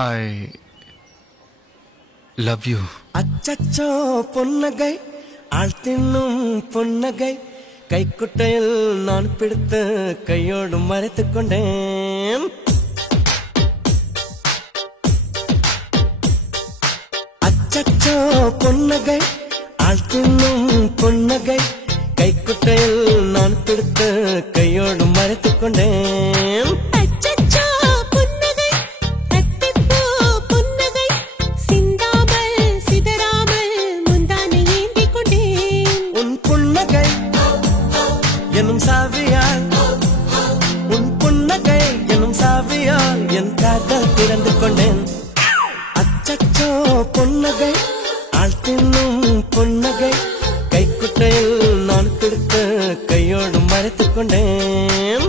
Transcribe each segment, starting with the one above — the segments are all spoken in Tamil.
I love you. அச்சச்சோ பொன்னகை ஆழ்த்தின்னும் பொன்னகை கைக்குட்டையில் நான் பிடித்து கையோடு மறைத்துக் கொண்டேன். அச்சச்சோ பொன்னகை ஆழ்த்தின்னும் பொன்னகை கைக்குட்டையில் நான் பிடித்து கையோடு மறைத்துக் கொண்டேன். எனும் சாவியால் உன் புன்னகை எனும் சாவியால் என் காதல் திறந்து கொண்டேன். அச்சச்சோ பொன்னகை ஆழ்த்தின்னும் பொன்னகை கைக்குட்டையில் நான் பிடித்து கையோடு மறைத்துக் கொண்டேன்.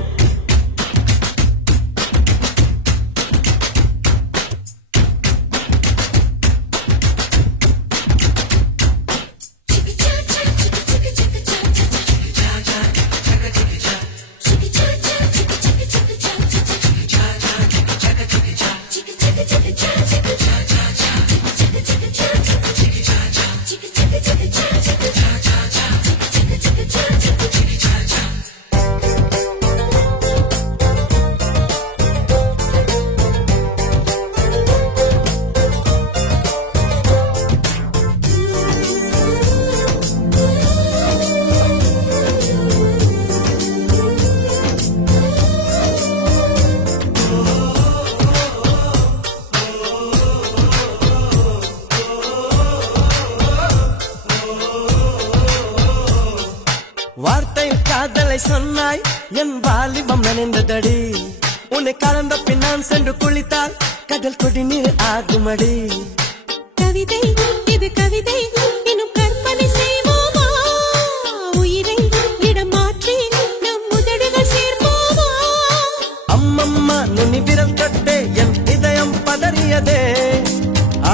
வார்த்தை காதலை சொன்னாய் என் வாலிபம் நனைந்ததடி. உன்னை கலந்த பின் நான் சென்று குளித்தால் கடல் குடிநீர் ஆகுமடி. கவிதை இது கவிதை இன்னும் கற்பனை செய்வோமா? உயிரை இடம் மாற்றி நம் உதடுகள் சேர்ப்போமா? அம்மம்மா நுனி விரல் தொட்டே என் இதயம் பதறியதே.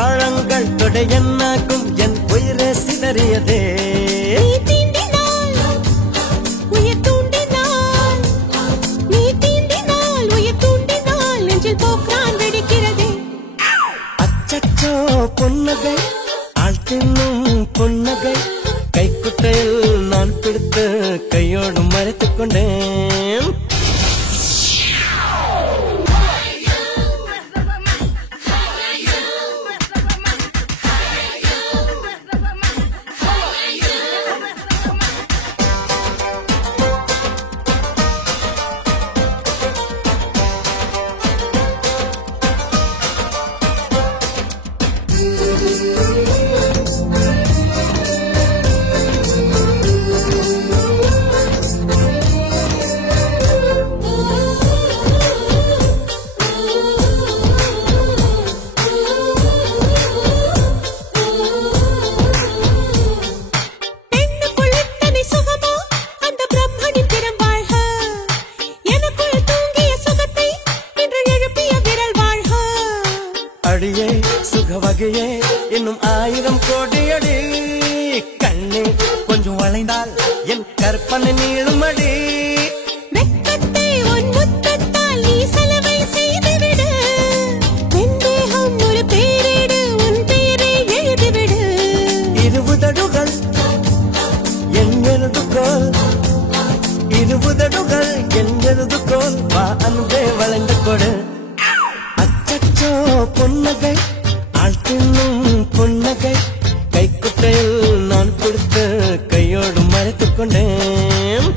ஆழங்கள் தொடை என்னாகும் என் உயிரே சிதறியதே. அச்சச்சோ பொன்னகை ஆழ்த்தின்னும் பொன்னகை கைக்குட்டையில் நான் பிடித்து கையோடு மறைத்துக் கொண்டேன். அடியே சுகவகையே இன்னும் 1000 கோடியடி. கண்ணே கொஞ்சம் வளைந்தால் என் கற்பனை நீளுமடி. வெட்கத்தை உன் முத்தத்தால் நீ சலவை செய்துவிடு. என் தேகம் ஒரு பேரிடு உன் பேரை எழுதிவிடு. இருபுதடுகள் என் எழுதுகோல் இருபுதடுகள் என் எழுதுகோல் வா அன்பே வளைந்து கொடு. அச்சச்சோ பொன்னகை ஆழ்த்தின்னும் பொன்னகை கைக்குட்டையில் நான் பிடித்து கையோடு மறைத்துக் கொண்டேன்.